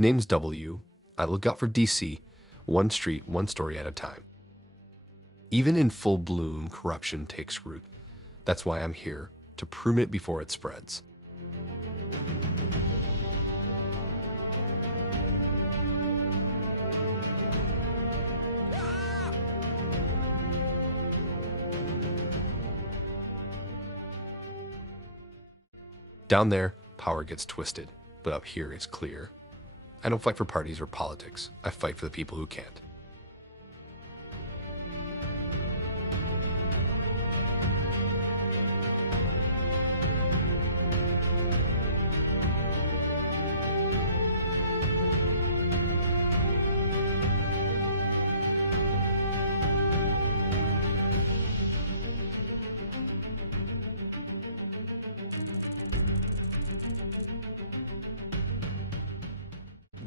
Name's W. I look out for DC, one street, one story at a time. Even in full bloom, corruption takes root. That's why I'm here, to prune it before it spreads. Down there, power gets twisted, but up here it's clear. I don't fight for parties or politics. I fight for the people who can't.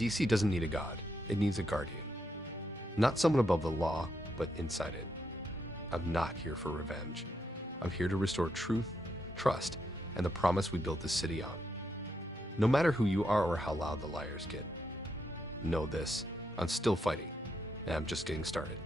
DC doesn't need a god, it needs a guardian. Not someone above the law, but inside it. I'm not here for revenge. I'm here to restore truth, trust, and the promise we built this city on. No matter who you are or how loud the liars get. Know this, I'm still fighting, and I'm just getting started.